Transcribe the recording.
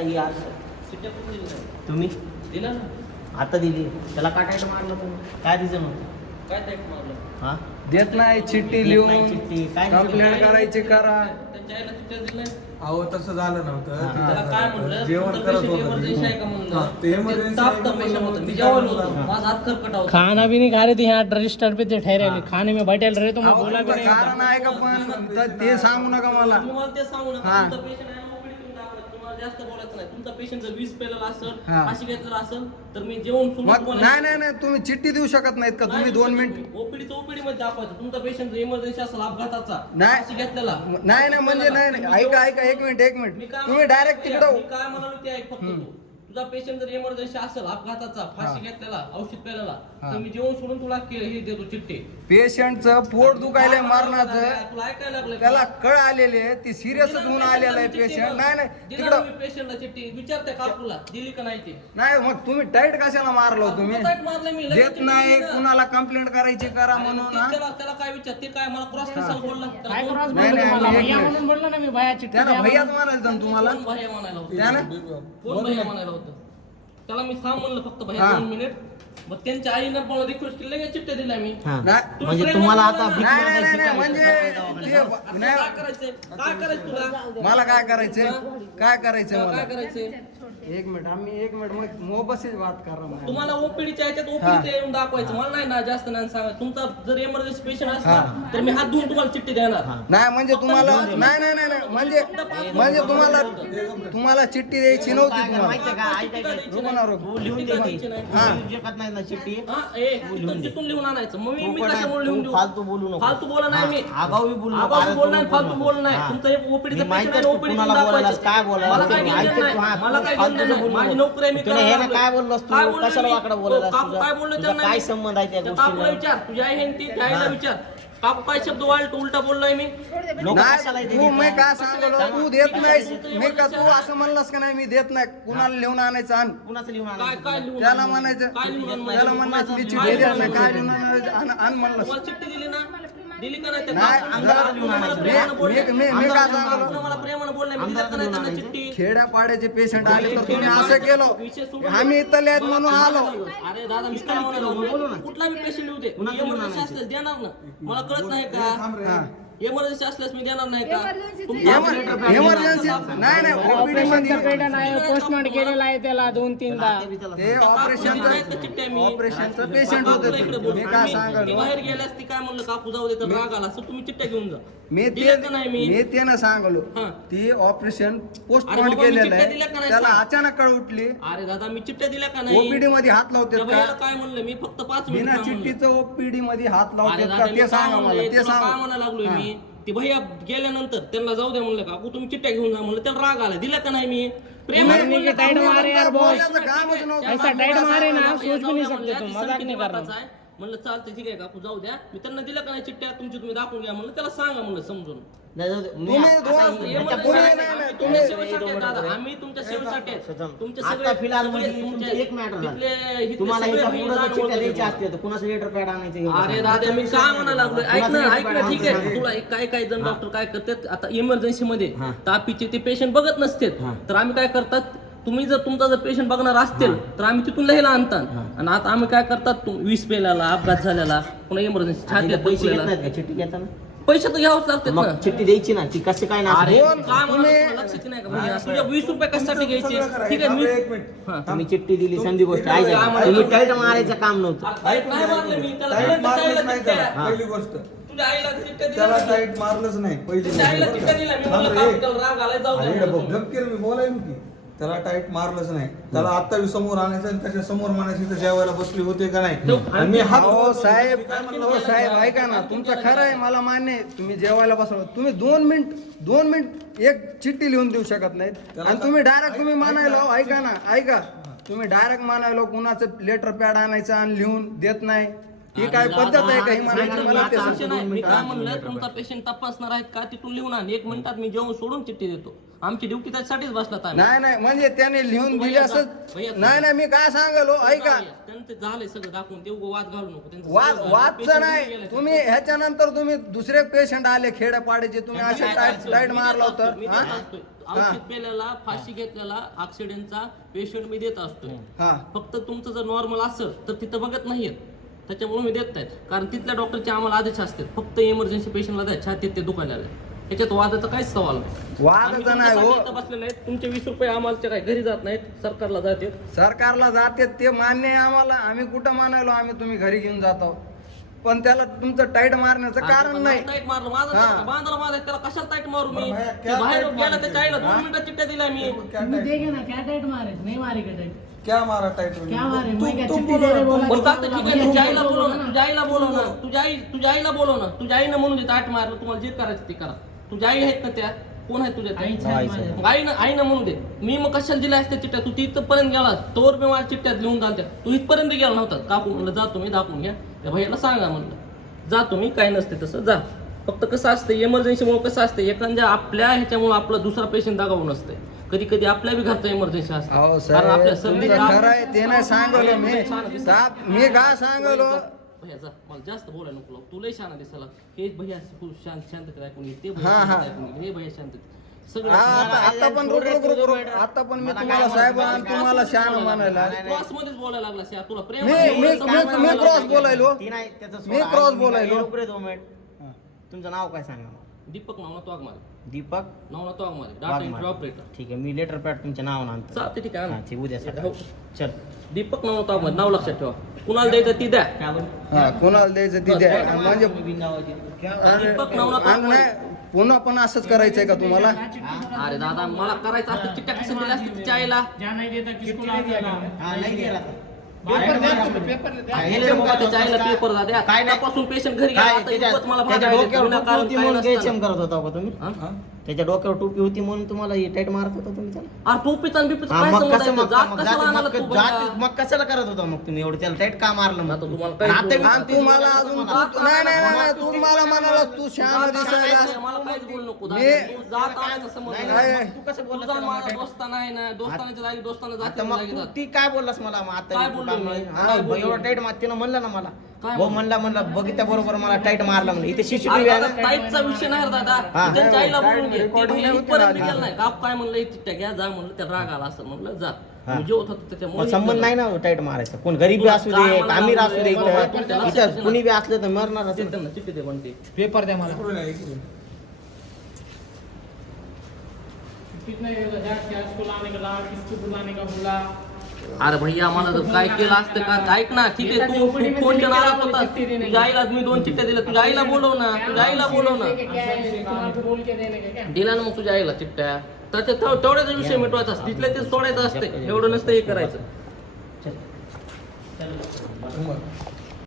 आता ही आज चिठ्ठ्या कुठे दिल्या? तुम्ही दिला ना. आता दिली त्याला का टाईट मारलं तुम्ही काय दिलं मग काय टाईप मारलं? हा देत नाही चिठ्ठी देत नाही लिहून चिठ्ठी, काय कंप्लेंट करायची करा. त्यांच्या आईला चिठ्ठ्या दिल्या. अहो तसं झालं नव्हतं हा. त्याला काय म्हणलं? जेवण तुमचं करत patient होतं emergency आहे का हा, म्हणलं? ते emergency ताप आहे का patient होतं. म्हणलं? मी जेवायला होतो. हा. माझा हात खरकटा होता. खाना भी नहीं खा रहे थे यहाँ रजिस्टर पे थे ठहरे हाँ। खाने में बैठे रहे तो मैं अहो, बोला भी तुमचं नहीं कारण आहे का पण तर ते सांगू नका मला. तुम्ही मला ते सांगू नका. हा. तुमचा patient आहे ना, OPD तुम्ही दाखवा. तुम्हाला जास्त बोलायचं नाही. तुमचा पेशंट जर 20 पेलेला असेल, हा. फाशी घेतलेला असेल, तर मी जेवण सोडून मग तुम्हाला- नाही नाही नाही तुम्ही चिठ्ठी देऊ शकत नाहीत का तुम्ही 2 मिनिट ओपीडी मध्ये दाखवायचं. तुमचा पेशंट इमर्जन्सी असेल अपघाताचा, नाही. फाशी घेतलेला. नाही नाही म्हणजे नाही नाही. ऐका ऐका एक मिनिट मी काय तुम्ही डायरेक्ट मी तिकडं काय म्हणालो ते ऐक फक्त तू. तुझा पेशंट जर इमर्जन्सी असेल अपघाताचा, फाशी घेतलेला, औषध पेलेला, हा. तर मी जेवण सोडून तुला हे देतो चिठ्ठी. पेशंटचं पोट दुखायलंय मारण्याचं तुला ऐकायला लागलं का? त्याला कळ आलेली आहे ती सिरियसच दिला होऊन मी आलेला आहे चिठ्ठी पेशंट मला. नाही नाही दिला तिकडं मी पेशंटला चिठ्ठी विचारते काकूला दिली का नाही ते. नाही मग तुम्ही टाईट कशाला मारलो तुम्ही कुठं टाईट मारलं मी? लगेच देत चिठ्ठी नाही दिली ना. कुणाला कंप्लेंट करायची करा अरे म्हणून मग हा? त्याला काय विचार ते काय मला क्रॉस कशाला बोलला त्याला काय कोण- क्रॉस नाही, बोललो नाही, तुम्हाला एक भैया मिनिट. म्हणून बोललो ना मी भैया चिठ्ठी त्यानं द्या भैयाच म्हणून. म्हणायचं ना तुम्हाला कोण भैया म्हणायला होतं? त्यानं कोण भैया म्हणायला होतं? त्याला मी सांग म्हणलं फक्त भैया हा. 2 मिनिट. मग त्यांच्या आईनं पण रिक्वेस्ट केली लगेच चिठ्ठ्या दिल्या मी. हा. नाही. म्हणजे तुम्हाला आता भीक नाही नाही मागायची नाही काय? म्हणजे ते आता नाही काय करायचंय? काय करायचं तुला? मला काय करायचंय काय करायचंय काय मला करायचंय? एक मिनिट आम्ही एक मिनिट मग मोबाईल बात करा मला. तुम्हाला ओपीडीच्या याच्यात ओपीडी येऊन दाखवायचं मला नाही ना जास्त नाही सांगा. तुमचा जर इमर्जन्सी पेशंट असला हा. तर मी हात धुवून तुम्हाला चिठ्ठी देणार. नाही म्हणजे तुम्हाला नाही नाही नाही नाही म्हणजे तुम्हाला चिठ्ठी द्यायची नव्हती काय तुम्हाला माहितीये का ऐकायचं रुको ना रुको. तू लिहून दे द्यायची नाही. हा. लिहू शकत नाही ना चिठ्ठी हा, तिथून लिहून आणायचं. मग मी तू पण कशामुळे लिहून देऊ? फालतू बोलू नको फालतू बोला नाही मी. आगाऊ बी बोलू नको, आगाऊ फालतू बोल नाही, बोलू फालतू नको. बोल नाही. हा. तुमचं एक ओपीडीचं मी माहिती पेशंट आहे आहे, तू OPD कुणाला तुम्ही बोलायलास, दाखवायचं. काय बोलायलास मला काय तुम्ही. घेणं ऐकतो नाही. तू, हा. मला काय फालतूचं घेणं नाही. बोलू माझी नको. नोकरी आहे, मी तुला करायला हे ना लागलोय. काय बोललास तू? काय बोललोय कशाला मी? वाकडं बोलायलास काकू तुझा? काय बोललो तुझा त्यांना काय मी? संबंध आहे त्या त्या काकूला गोष्टीला? विचार. तुझी आई आहे ना ती, त्या आईला विचार. काकू काय शब्द उलटा बोललोय मी? लोक कशाला नाही इथे तू मी देतात? काय सांगलो तू देत नाही मी का तू असं म्हणलास का नाही मी देत नाही कुणाला लिहून आणायचं आण कुणाचं लिहून काय आणायचं? काय लिहून त्याला आणलं? म्हणायचं काय लिहून आणलं? त्याला म्हणायचं मी चिठ्ठी काय देत लिहून नाही काय आणलं? लिहून आणायचं आण म्हणलंस तुम्हाला चिठ्ठी दिली ना? दिली का नाही? त्या नाही, काकूला आमदाराला लिहून मला आणायचं. प्रेमानं बोलले. मी काय सांगलो काकूनं मला प्रेमानं बोलले. मी दिलं का नाही त्यांना चिठ्ठी? खेड्यापाड्याचे पेशंट आले तर तुम्ही असं केलं आम्ही इथले आहेत म्हणून आलो अरे दादा मी काय म्हणालो? कुठला बी पेशंट येऊ दे इमर्जन्सी असल्यास देणार ना. मला कळत नाही का हा. इमर्जन्सी असल्यास मी देणार नाही का? इमर्जन्सी नाही नाही ओपीडी मध्ये पेटन आहे पोस्टमार्टम केलेला आहे त्याला 2-3दा ते बी त्याला ते ऑपरेशनचं पेशंट होते मी काय सांगलो बाहेर गेल्यास ती काय म्हणलं काकू जाऊ दे तर राग आला असं तुम्ही चिठ्ठ्या घेऊन जा. मी दिल्या का नाही मी? ते ना सांगलो हा. ती ऑपरेशन अरे पोस्टपोन बाबा, मी केलेलं चिठ्ठ्या दिल्या का आहे नाही त्याला सांग? अचानक कळ उठली अरे दादा मी चिठ्ठ्या दिल्या का नाही? ओपीडी मध्ये हात त्या लावतात बाईला का काय म्हणलं मी फक्त 5 बिना मिनिट चिठ्ठीचं ओपीडी मध्ये हात अरे लावतात दादा का मी ते काय सांगा मला म्हणलंय, ते तुला काय सांगा म्हणायला लागलोय हा. मी ती भैया गेल्यानंतर त्यांना जाऊ दे म्हणलं काकू तुम्ही चिठ्ठ्या घेऊन जा म्हणलं त्याला राग आला दिला का नाही मी प्रेमाने मरने बोललं के का? टाइट मारे यार बॉस बोलायचं कामच नव्हतं. ऐसा टाइट मारे ना सोच भी नहीं जाऊ द्या सकते म्हणलं, तुम ती मजाक सर्किट नहीं कर रहे महत्वाचं आहे. म्हणलं चालतं ठीक आहे काकू जाऊ द्या मी त्यांना दिलं का नाही चिठ्ठ्या तुमची तुम्ही दाखवून घ्या म्हणलं त्याला सांगा म्हणलं समजून. नाही, जाऊ दे. मी तुम्ही आता दोन- ही- ह्याच्या ह्याच्या पुढे पुढे- नाही, नाही, तुमच्या सेवेसाठी आहे दादा, आम्ही तुमच्या सेवेसाठी आहे. सदम. तुमचे आता सगळे फिलहाल सगळे मध्ये तुमचे तुमचं एक मॅटर तिथले- झालं इथले तुम्हाला सगळे ह्याच्या भैया पुढे जाण चिठ्ठ्या ओळखतात द्यायची तुम्हाला. असते तर कुणाचं लेटर पॅड आणायचं हे अरे सांग. दादा मी काय म्हणायला लागलोय ऐक ना कुणाचं ऐक ना लेटर ठीक पॅड आहे तुला काय काय जण डॉक्टर काय करतात आता इमर्जन्सी मध्ये हा. तापीचे ते पेशंट बघत नसतात हा. तर आम्ही काय करतात तुम्ही जर तुमचा जर पेशंट बघणार असतील तर आम्ही तिथून लिहायला आणतात हा. आणि आता आम्ही काय करतात 20 पेल्याला अपघात झालेला पुन्हा इमर्जन्सी आणि छातीत पैसे घेत दुखलेला. नाहीत का चिठ्ठी घेताना पैसे तर घ्यावंच लागतात मग ना. चिठ्ठी द्यायची ना ती कसे काय ना अरे दोन- काय म्हणा तुम्ही- लक्षात नाही का भैया? तुझ्या 20 रुपये कशासाठी घ्यायचे ठीक आहे मी एक मिनिट हा. तुम्ही चिठ्ठी दिली संधी गोष्ट काय ऐका म्हणा? तुम्ही टाईट मारायचं काम नव्हतं काय मारलं मी त्याला टाईट दिलं का मारलंच त्याला नाही चिठ्ठ्या? त्याला पहिली गोष्ट तुझ्या आईला चिठ्ठ्या दिल्या त्याला का? टाईट मारलंच नाही पहिली त्याच्या आईला गोष्ट. चिठ्ठ्या दिल्या मी थांब म्हणलं रे. काकू त्याला राग आलाय जाऊ अरे द्या बघ, म्हणलं. गपकीर मी बोलायला की त्याला टाईट मारलंच नाही त्याला आता समोर आणायचं आणि त्याच्या समोर म्हणायचं तर जेवायला बसली होते का नाही आणि मी हात हो साहेब हो साहेब ऐका ना तुमचं खरं आहे मला मान्य आहे तुम्ही जेवायला बसवा तुम्ही 2 मिनिट एक चिठ्ठी लिहून देऊ शकत नाहीत आणि तुम्ही डायरेक्ट तुम्ही मानायला ऐका ना ऐका तुम्ही डायरेक्ट मानायला कुणाचं लेटर पॅड आणायचं आणि लिहून देत नाही ही काय पद्धत आहे काही म्हणायची मला ते विषय नाही. मी काय सांगा. म्हणलं तुमचा पेशंट तपासणार आहेत का तिथून लिहून आण 1 मिनिटात मी जेवण सोडून चिठ्ठी देतो आमची ड्युटी त्याच्यासाठीच बसलात आम्ही नाही नाही म्हणजे त्याने लिहून दिले भैया असंच भैया नाही नाही मी काय सांगलो ऐका त्यांचं झालंय सगळं दाखवून ते उगाच वाद घालू नको त्यांचं वाद सगळं झालं. वादचं Patient नाही गेलं. तुम्ही ह्याच्यानंतर तुम्ही दुसरे पेशंट आले खेड्यापाड्याचे तुम्ही असे टाईट मारला होतं मी हा? देत असतोय. औषध पेल्याला फाशी घेतलेला ऍक्सिडेंटचा पेशंट मी देत असतोय हा फक्त तुमचं जर नॉर्मल असेल तर तिथं बघत नाहीयेत त्याच्यामुळे मी देत नाहीत कारण तिथल्या डॉक्टरचे आम्हाला आदेश असतात फक्त इमर्जन्सी पेशंटला द्या छातीत ते दुखायला आले याच्यात वादाचा काहीच सवाल नाही वादचं नाही हो बसले नाहीत तुमचे 20 रुपये आम्हाला काही घरी जात नाहीत सरकारला जाते सरकारला जाते ते मान्य आहे आम्हाला आम्ही कुठं मानायलो आम्ही तुम्ही घरी घेऊन जात आहोत पण त्याला तुमचं टाईट मारण्याचं कारण नाही टाईट मारलं माझं हा. बांधाला माझा त्याला कशाला टाईट मारू मी बरं भैया, ते क्या बाहेर tight गेला मारते? त्याच्या आईला 2 मिनिटात चिठ्ठ्या दिल्या मी क्या तुम्ही टाइट देखे ना क्या टाइट मारे नहीं मारे क्या टाइट क्या मारा टाइट क्या मारे मैं क्या तुम चिट्ठी बोलो दे रहे ना, बोला बरं चालतं ठीक आहे तुझ्या आईला बोलव ना ना. तुझ्या आईला बोलव ना तुझ्या आईला बोलव ना तुझ्या आईनं म्हणून दे ताट मारलं तुम्हाला जे करायचं ते करा तुझ्या आई आहेत ना त्या कोण आहेत तुझ्या आई त्या? छान माझ्या. मग आईनं म्हणून दे मी मग कशाला दिल्या असत्या चिठ्ठ्या तू तिथपर्यंत गेला तोवर मी माझ्या चिठ्ठ्यात लिहून घालत्या तू इथपर्यंत गेला नव्हता काकू म्हणलं जातो मी दाखवून घ्या त्या भैयाला सांगा म्हणलं जातो मी काय नसते तसं जा फक्त कसं असतं इमर्जन्सीमुळे कसं असतं एखाद्या आपल्या ह्याच्यामुळे आपला दुसरा पेशंट दागावून नसते कधी कधी आपल्या बी घरचा इमर्जन्सी असते अहो कारण आपल्या साहेब सर्दी तुमचं ताप- खरं आहे ते नाही सांगलो मी साहेब मी काय सांगलो भैया जा मला जास्त बोलायला नको लावू. तू लय शाना दिसायला हे भैया खूप शांततेत ऐकून घे ते हा, भैया हा. शांततेत ऐकून घे हे भैया शांततेत सगळं आता पण आता पण मी तुम्हाला साहेब आणि तुम्हाला शहाणा म्हणायला क्रॉस मध्येच बोलायला लागला शा तुला प्रेम मी क्रॉस बोलायलो ती नाही त्याचं मी सोडा. क्रॉस मी बोलायलो. काय रोकडे 2 मिनिट तुमचं नाव काय सांगा मला? Deepak Navnath Waghmare Deepak Navnath Waghmare data Waghmare. Entry operator ठीक आहे मी लेटर पॅड तुमच्या नावानं आणतो चालते ठीक आहे हा, ना. ते उद्या हो. सकाळी. चल दीपक नवनाथ वाघमारे नाव लक्षात ठेवा कुणाला द्यायचं ती द्या हा कोणाला द्यायचं ती द्या म्हणजे दीपक नवनाथ आणि नाही पुन्हा पण असंच करायचंय का तुम्हाला अरे दादा मला करायचं असतं चिठ्ठ्या कसं दिल्या असतील तिच्या आईला जा नहीं देता किसको ला देगा हा नाही गेला तर. पेपर द्या तुम्ही पेपर द्या हे बाबा त्याच्या आईला पेपर द्या काय नाही. पासून पेशंट घरी गेला काय आता त्याच्या इतकंच मला त्याच्या भागायला डोक्यावर देतं. टोपी होती विनाकारण म्हणून काही गेचम नसताना. करत होता का तुम्ही हा? त्याच्या डोक्यावर टोपी होती म्हणून तुम्हाला टाईट मारत होता तुम्ही त्याला अरे टोपीचा आणि बिपीचा हा, काय मग संबंध कसं आहे? मग जात मग कशाला जात- आणायला मग तू भैया? जात- मग कशाला करत होता मग तुम्ही एवढं त्याला टाईट का मारलं मग आता तुम्हाला काही आता बोलू आणि तू मला अजून नाही नाही नाही, नाही तू मला म्हणाला तू शहाणा जात दिसायला आणायचं, मला काहीच बोलू नको मी- दादा. तू जात आणायचा संबंध नाही, नाही. नाही. मग तू कसं बोलला तुझा त्याला माझा मग दोस्ताना आहे ना दोस्तानाच्या जागी दोस्ताना आता जाते मग जागी तू जात. ती काय बोललास मला मग आता काय तू बोललो काम मी? नाही. काय हा, बोललो एवढं मी? टाईट मार तिनं म्हणलं ना मला काय भाऊ म्हणला बघितल्या बरोबर मला टाईट मारला म्हणलं इथे अरे सीसीटीव्ही आहे दादा, ना टाईपचा विषय नाही रे दादा हा. तू त्यांच्या आईला बोलून घे ते रेकॉर्डिंग भैया नाही होती इथपर्यंत ना. गेलं नाही काप काय म्हणलं चिठ्ठ्या घ्या जा म्हणलं त्याला राग आला असं म्हणलं जा हा. मी जेवत होतो मग त्याच्यामुळे संबंध नाही ना टाईट मारायचा कोण गरीबी असू दे मला अमीर असू दे मला इथं त्याला इथं कुणी बी असलं तर मरणार ते त्यांना चिठ्ठी दे म्हणते पेपर द्या मला इकडून आहे, इकडून. कितने हजार क्या इसको लाने का ला किसको बुलाने का बुला अरे भैया मला जर काय केलं असतं का ऐक ना ठीक आहे तू फोन नाराज होता तुझ्या आईला मी 2 चिठ्ठ्या दिल्या तुझ्या आईला बोलव ना तुझ्या आईला बोलव ना क्या है तुम्हारे बोल के देने का क्या दिला ना मग तुझ्या आईला चिठ्ठ्या त्याच्या तेवढ्याच विषय मिटवायचा असतो तिथल्या ते सोडायचं असते एवढं नसतं हे करायचं उमर.